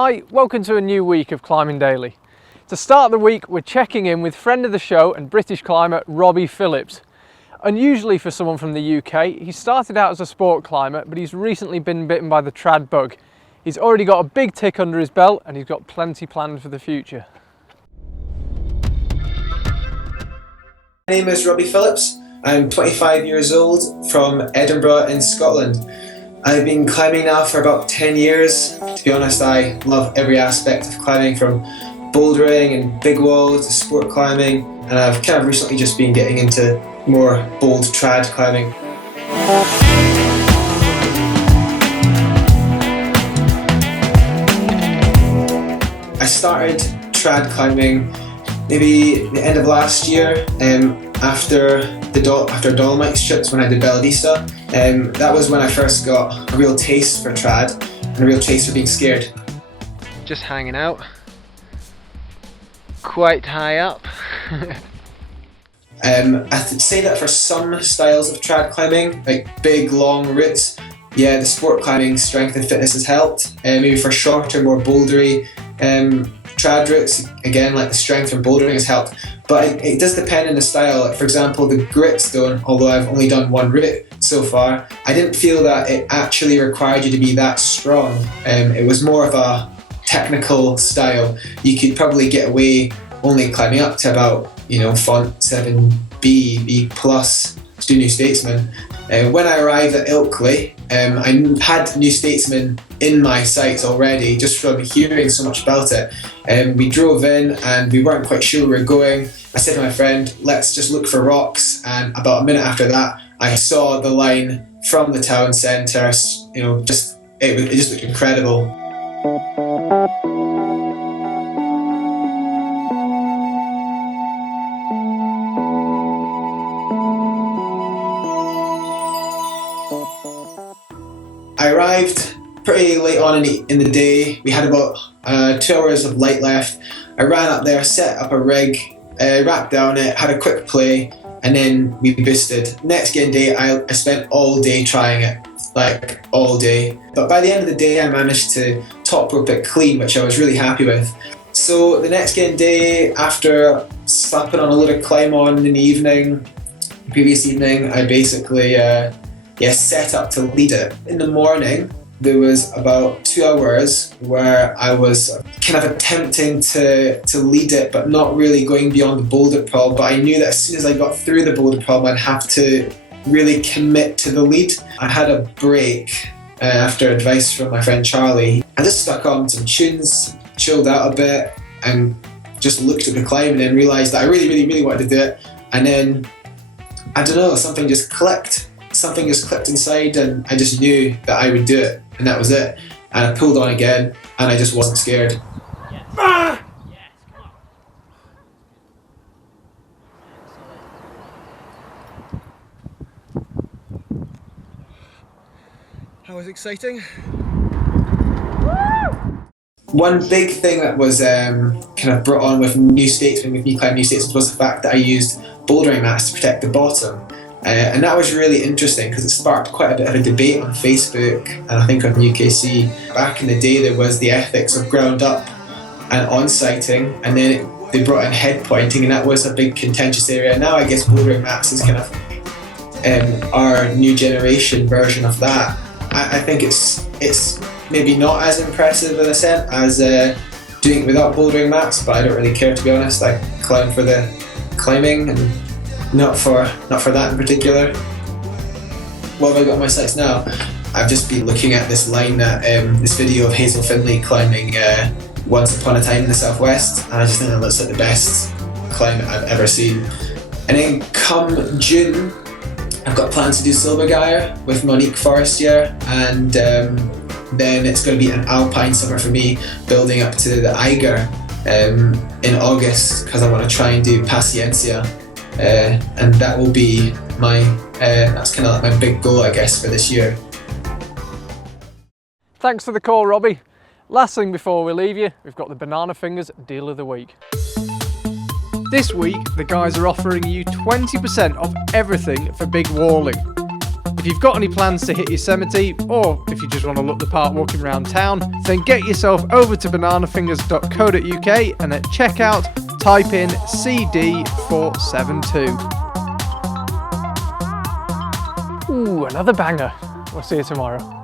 Hi, welcome to a new week of Climbing Daily. To start the week, we're checking in with friend of the show and British climber Robbie Phillips. Unusually for someone from the UK, he started out as a sport climber, but he's recently been bitten by the trad bug. He's already got a big tick under his belt and he's got plenty planned for the future. My name is Robbie Phillips. I'm 25 years old from Edinburgh in Scotland. I've been climbing now for about 10 years. To be honest, I love every aspect of climbing, from bouldering and big walls to sport climbing, and I've kind of recently just been getting into more bold trad climbing. I started trad climbing maybe the end of last year, after Dolomite strips when I did Belladista. That was when I first got a real taste for trad and a real taste for being scared. Just hanging out, quite high up. I'd say that for some styles of trad climbing, like big long routes, yeah, the sport climbing strength and fitness has helped. Maybe for shorter, more bouldery trad routes, again, like the strength from bouldering has helped. But it does depend on the style. Like for example, the Gritstone, although I've only done one route so far, I didn't feel that it actually required you to be that strong. It was more of a technical style. You could probably get away only climbing up to about, font 7B, B+, to do New Statesman. When I arrived at Ilkley, I had New Statesman in my sights already, just from hearing so much about it. We drove in and we weren't quite sure where we were going. I said to my friend, let's just look for rocks, and about a minute after that, I saw the line from the town centre. It just looked incredible. I arrived pretty late on in the day. We had about 2 hours of light left. I ran up there, set up a rig, wrapped down it, had a quick play, and then we boosted. Next game day, I spent all day trying it, like all day. But by the end of the day, I managed to top rope it clean, which I was really happy with. So the next game day, after slapping on a load of climb on in the previous evening, I basically set up to lead it. In the morning, there was about 2 hours where I was kind of attempting to lead it, but not really going beyond the boulder prob. But I knew that as soon as I got through the boulder prob, I'd have to really commit to the lead. I had a break after advice from my friend Charlie. I just stuck on some tunes, chilled out a bit, and just looked at the climb, and then realised that I really, really, really wanted to do it. And then, I don't know, something just clicked. Something just clicked inside, and I just knew that I would do it, and that was it. And I pulled on again, and I just wasn't scared. Yes. Ah! Yes, come on. That was exciting. One big thing that was kind of brought on with New Statesman, with me climbing New Statesman, was the fact that I used bouldering mats to protect the bottom. And that was really interesting because it sparked quite a bit of a debate on Facebook and I think on UKC. Back in the day, there was the ethics of ground up and on-sighting, and then they brought in head pointing, and that was a big contentious area. Now I guess bouldering mats is kind of our new generation version of that. I think it's maybe not as impressive an ascent as doing it without bouldering mats, but I don't really care, to be honest. I climb for the climbing and not for that in particular. What have I got on my sights now? I've just been looking at this line that this video of Hazel Findlay climbing Once Upon a Time in the Southwest, and I just think that looks like the best climb I've ever seen. And then come June, I've got plans to do Silvergyre with Monique Forestier, and then it's going to be an alpine summer for me, building up to the Eiger in August, because I want to try and do Paciencia. And that will be that's kind of like my big goal, I guess, for this year. Thanks for the call, Robbie. Last thing before we leave you, we've got the Banana Fingers Deal of the Week. This week, the guys are offering you 20% off everything for big walling. If you've got any plans to hit Yosemite, or if you just want to look the part walking around town, then get yourself over to bananafingers.co.uk and at checkout, type in CD472. Ooh, another banger. We'll see you tomorrow.